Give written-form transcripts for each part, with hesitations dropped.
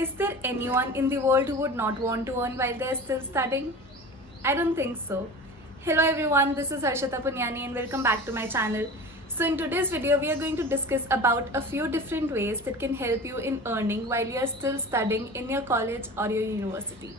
Is there anyone in the world who would not want to earn while they're still studying? I don't think so. Hello everyone, this is Harshita Punyani and welcome back to my channel. So in today's video, we are going to discuss about a few different ways that can help you in earning while you are still studying in your college or your university.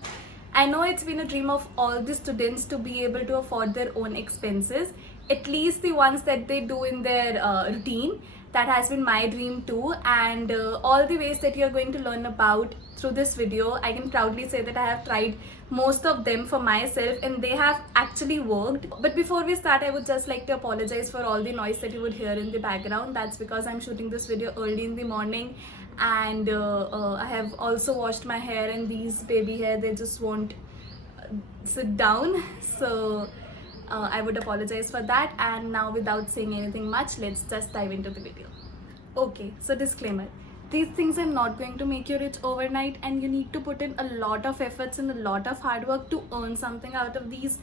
I know it's been a dream of all the students to be able to afford their own expenses, at least the ones that they do in their routine. That has been my dream too, and all the ways that you're going to learn about through this video, I can proudly say that I have tried most of them for myself and they have actually worked. But before we start, I would just like to apologize for all the noise that you would hear in the background. That's because I'm shooting this video early in the morning, and I have also washed my hair, and these baby hair, they just won't sit down. So I would apologize for that, and now without saying anything much, let's just dive into the video. Okay, so disclaimer. These things are not going to make you rich overnight, and you need to put in a lot of efforts and a lot of hard work to earn something out of these.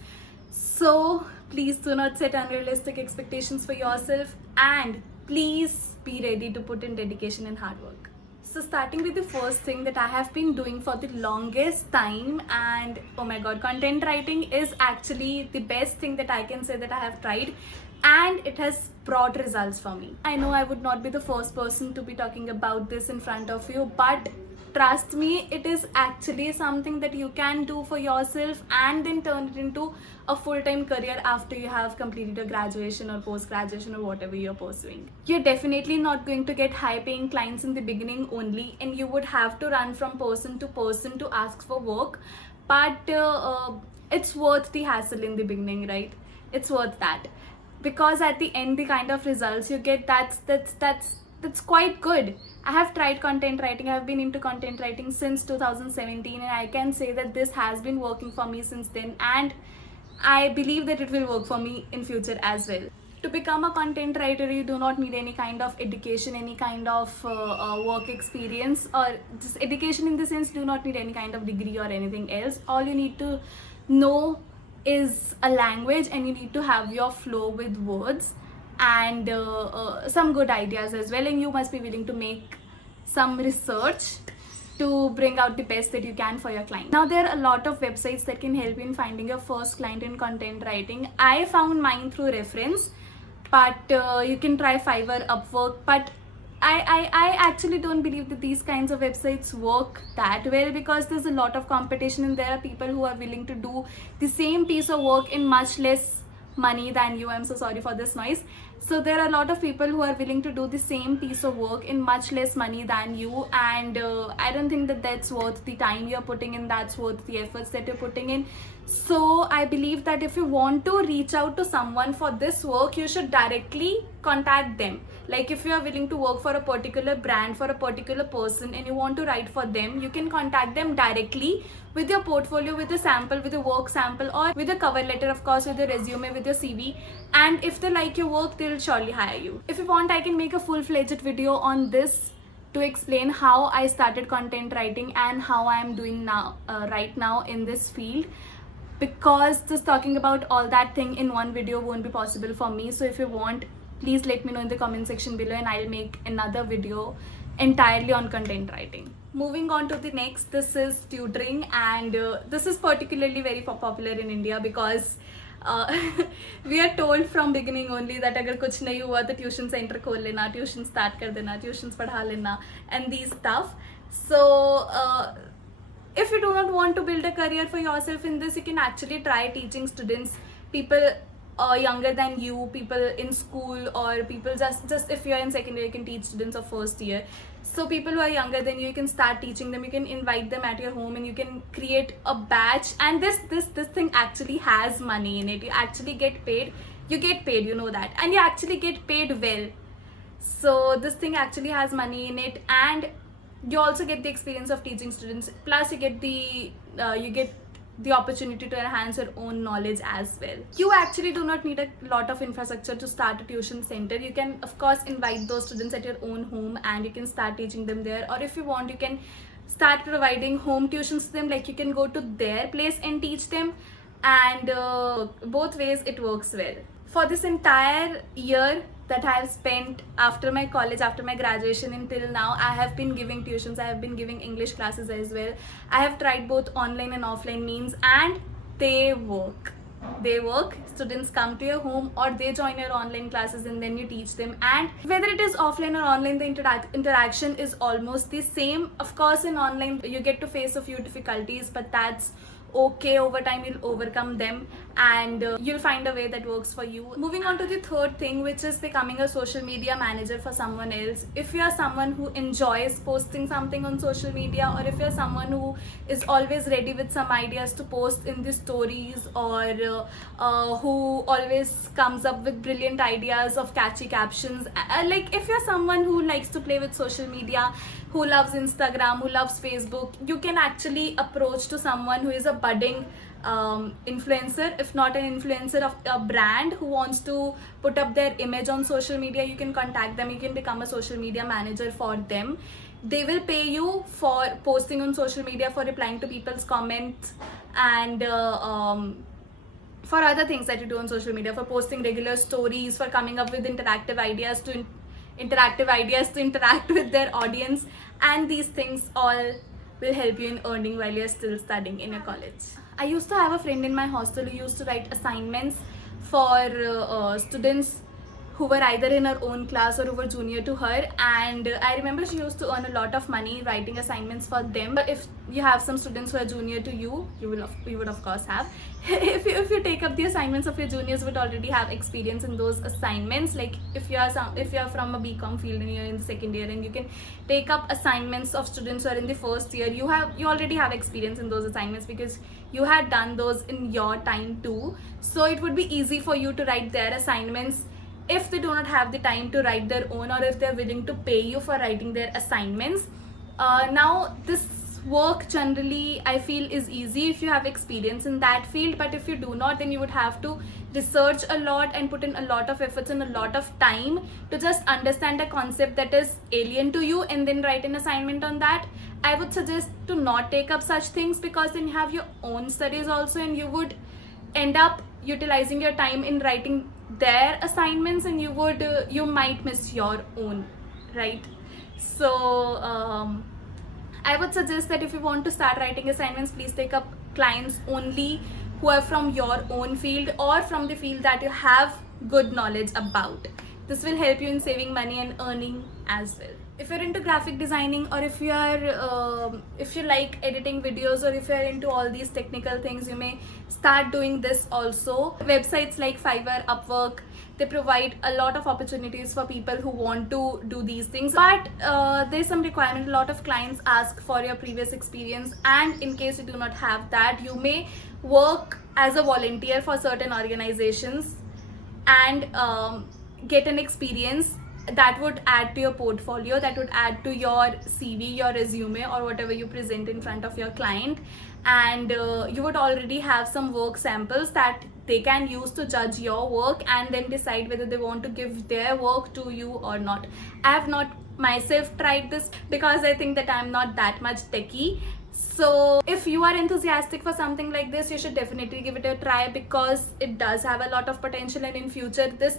So please do not set unrealistic expectations for yourself, and please be ready to put in dedication and hard work. So starting with the first thing that I have been doing for the longest time, and oh my god, content writing is actually the best thing that I can say that I have tried, and it has brought results for me. I know I would not be the first person to be talking about this in front of you, but trust me, it is actually something that you can do for yourself and then turn it into a full-time career after you have completed your graduation or post-graduation or whatever you're pursuing. You're definitely not going to get high-paying clients in the beginning only, and you would have to run from person to person to ask for work, but it's worth the hassle in the beginning, right? It's worth that, because at the end, the kind of results you get, that's quite good. I have tried content writing. I have been into content writing since 2017, and I can say that this has been working for me since then, and I believe that it will work for me in future as well. To become a content writer, you do not need any kind of education, any kind of work experience, or just education in the sense, do not need any kind of degree or anything else. All you need to know is a language, and you need to have your flow with words and some good ideas as well, and you must be willing to make some research to bring out the best that you can for your client. Now there are a lot of websites that can help you in finding your first client in content writing. I found mine through reference, but you can try Fiverr, Upwork, but I actually don't believe that these kinds of websites work that well, because there's a lot of competition and there are people who are willing to do the same piece of work in much less money than you. I'm so sorry for this noise. So there are a lot of people who are willing to do the same piece of work in much less money than you, and I don't think that that's worth the time you're putting in, that's worth the efforts that you're putting in. So I believe that if you want to reach out to someone for this work, you should directly contact them. Like if you are willing to work for a particular brand, for a particular person, and you want to write for them, you can contact them directly with your portfolio, with a sample, with a work sample, or with a cover letter, of course, with a resume, with your CV. And if they like your work, they'll surely hire you. If you want, I can make a full-fledged video on this to explain how I started content writing and how I am doing now, right now in this field, because just talking about all that thing in one video won't be possible for me. So if you want, please let me know in the comment section below, and I'll make another video entirely on content writing. Moving on to the next, this is tutoring, and this is particularly very popular in India because we are told from beginning only that अगर कुछ नहीं हुआ तो tuition centre खोल लेना, tuition start कर देना, tuitions पढ़ा लेना, and these stuff. So if you do not want to build a career for yourself in this, you can actually try teaching students, people younger than you, people in school, or people just if you're in second year, you can teach students of first year. So people who are younger than you can start teaching them. You can invite them at your home, and you can create a batch, and this thing actually has money in it. You actually get paid. You get paid, you know that, and you actually get paid well. So this thing actually has money in it, and you also get the experience of teaching students, plus you get the opportunity to enhance your own knowledge as well. You actually do not need a lot of infrastructure to start a tuition center. You can of course invite those students at your own home, and you can start teaching them there, or if you want, you can start providing home tuitions to them, like you can go to their place and teach them, and both ways it works well. For this entire year, that I have spent after my college, after my graduation until now, I have been giving tuitions, I have been giving English classes as well. I have tried both online and offline means, and they work. They work. Students come to your home or they join your online classes and then you teach them, and whether it is offline or online, the interaction is almost the same. Of course, in online you get to face a few difficulties, but that's okay. Over time you'll overcome them, and you'll find a way that works for you. Moving on to the third thing, which is becoming a social media manager for someone else. If you are someone who enjoys posting something on social media, or if you're someone who is always ready with some ideas to post in the stories, or who always comes up with brilliant ideas of catchy captions, like if you're someone who likes to play with social media, who loves Instagram, who loves Facebook, you can actually approach to someone who is a budding influencer, if not an influencer, of a brand who wants to put up their image on social media. You can contact them, you can become a social media manager for them. They will pay you for posting on social media, for replying to people's comments, and for other things that you do on social media, for posting regular stories, for coming up with interactive ideas to interact with their audience. And these things all will help you in earning while you're still studying in your college. I used to have a friend in my hostel who used to write assignments for students who were either in her own class or who were junior to her, and I remember she used to earn a lot of money writing assignments for them. If you have some students who are junior to you, you would of course have. If you take up the assignments of your juniors, would already have experience in those assignments. Like if you are from a BCom field and you're in the second year, and you can take up assignments of students who are in the first year, you already have experience in those assignments because you had done those in your time too. So it would be easy for you to write their assignments if they do not have the time to write their own, or if they're willing to pay you for writing their assignments. Now this work generally I feel is easy if you have experience in that field, but if you do not, then you would have to research a lot and put in a lot of efforts and a lot of time to just understand a concept that is alien to you and then write an assignment on that. I would suggest to not take up such things, because then you have your own studies also, and you would end up utilizing your time in writing their assignments, and you might miss your own, right? So I would suggest that if you want to start writing assignments, please take up clients only who are from your own field or from the field that you have good knowledge about. This will help you in saving money and earning as well. If you're into graphic designing, or if you like editing videos, or if you're into all these technical things, you may start doing this also. Websites like Fiverr, Upwork, they provide a lot of opportunities for people who want to do these things, but there's some requirement. A lot of clients ask for your previous experience, and in case you do not have that, you may work as a volunteer for certain organizations and get an experience that would add to your portfolio, that would add to your CV, your resume, or whatever you present in front of your client. And you would already have some work samples that they can use to judge your work and then decide whether they want to give their work to you or not. I have not myself tried this because I think that I'm not that much techie. So if you are enthusiastic for something like this, you should definitely give it a try, because it does have a lot of potential, and in future this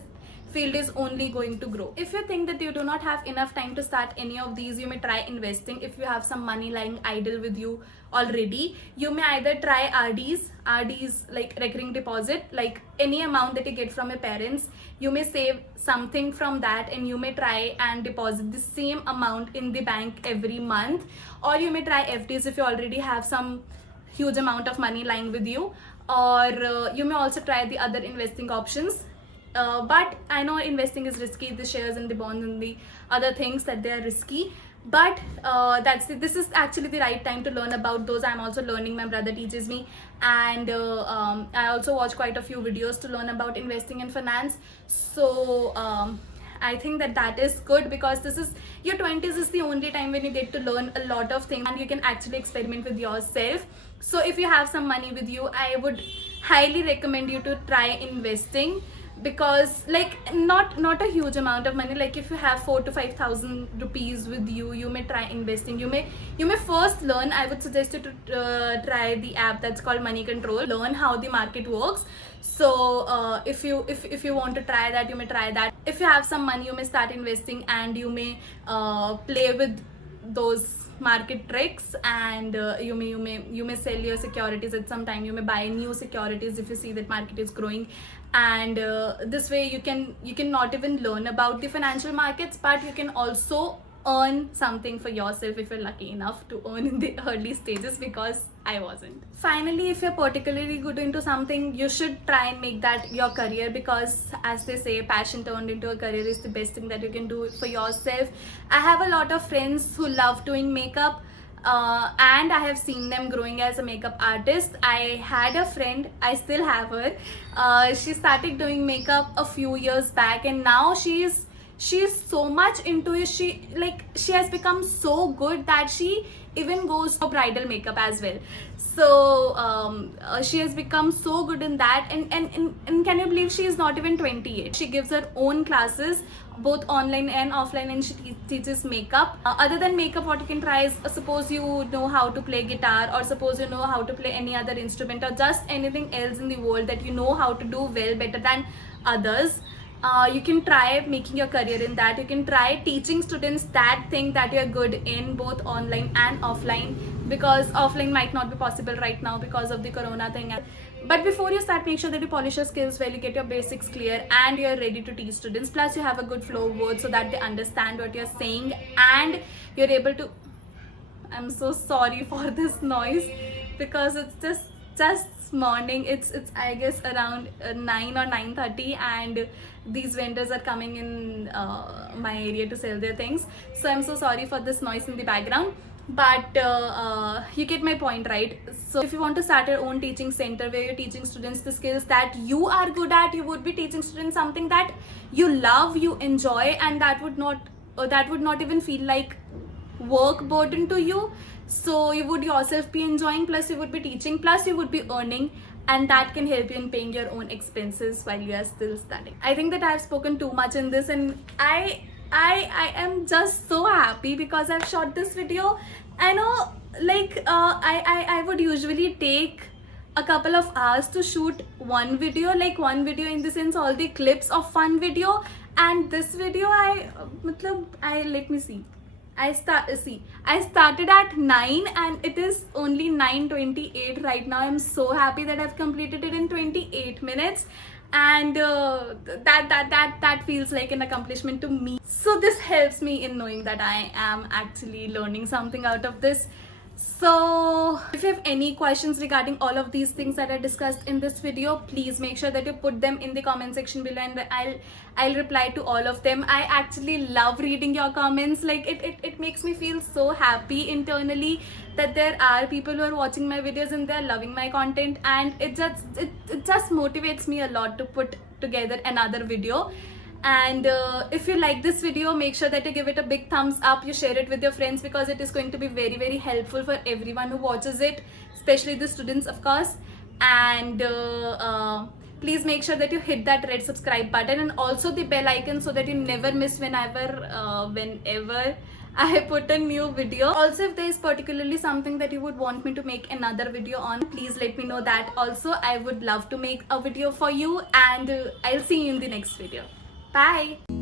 field is only going to grow. If you think that you do not have enough time to start any of these, you may try investing. If you have some money lying idle with you already, you may either try RDs like recurring deposit, like any amount that you get from your parents, you may save something from that and you may try and deposit the same amount in the bank every month. Or you may try FDs if you already have some huge amount of money lying with you, or you may also try the other investing options. But I know investing is risky, the shares and the bonds and the other things, that they are risky, but this is actually the right time to learn about those. I'm also learning, my brother teaches me, and I also watch quite a few videos to learn about investing and finance. So I think that is good, because this is your 20s is the only time when you get to learn a lot of things and you can actually experiment with yourself. So if you have some money with you, I would highly recommend you to try investing, because like not a huge amount of money. Like if you have 4 to 5,000 rupees with you, you may try investing. You may first learn. I would suggest you to try the app that's called Money Control. Learn how the market works. So if you want to try that, you may try that. If you have some money, you may start investing, and you may play with those market tricks, and you may sell your securities at some time. You may buy new securities if you see that market is growing, and this way you can not even learn about the financial markets, but you can also earn something for yourself if you're lucky enough to earn in the early stages, because I wasn't. Finally, if you're particularly good into something, you should try and make that your career, because as they say, passion turned into a career is the best thing that you can do for yourself. I have a lot of friends who love doing makeup, and I have seen them growing as a makeup artist. I had a friend, I still have her. She started doing makeup a few years back, and now she's so much into it. She has become so good that she even goes for bridal makeup as well. So she has become so good in that, and can you believe she is not even 28? She gives her own classes both online and offline, and she teaches makeup. Other than makeup, what you can try is, suppose you know how to play guitar, or suppose you know how to play any other instrument, or just anything else in the world that you know how to do well, better than others. You can try making your career in that. You can try teaching students that thing that you're good in, both online and offline, because offline might not be possible right now because of the corona thing. But before you start, make sure that you polish your skills well, you get your basics clear, and you're ready to teach students. Plus you have a good flow of words so that they understand what you're saying, and you're able to... I'm so sorry for this noise, because it's just morning. It's I guess around 9 or 9:30, and these vendors are coming in my area to sell their things. So I'm so sorry for this noise in the background, but you get my point, right? So if you want to start your own teaching center where you're teaching students the skills that you are good at, you would be teaching students something that you love, you enjoy, and that would not even feel like work burden to you. So you would yourself be enjoying, plus you would be teaching, plus you would be earning, and that can help you in paying your own expenses while you are still studying. I think that I have spoken too much in this, and I am just so happy because I've shot this video. I know, like I would usually take a couple of hours to shoot one video, like one video in the sense all the clips of one video, and this video let me see. I started at 9 and it is only 9:28 right now. I'm so happy that I've completed it in 28 minutes, and that feels like an accomplishment to me. So this helps me in knowing that I am actually learning something out of this. So if you have any questions regarding all of these things that I discussed in this video, please make sure that you put them in the comment section below, and I'll reply to all of them. I actually love reading your comments. Like it makes me feel so happy internally that there are people who are watching my videos and they're loving my content, and it just motivates me a lot to put together another video. And if you like this video, make sure that you give it a big thumbs up, you share it with your friends, because it is going to be very, very helpful for everyone who watches it, especially the students, of course. And please make sure that you hit that red subscribe button and also the bell icon, so that you never miss whenever I put a new video. Also, if there is particularly something that you would want me to make another video on, please let me know that also. I would love to make a video for you, and I'll see you in the next video. Bye.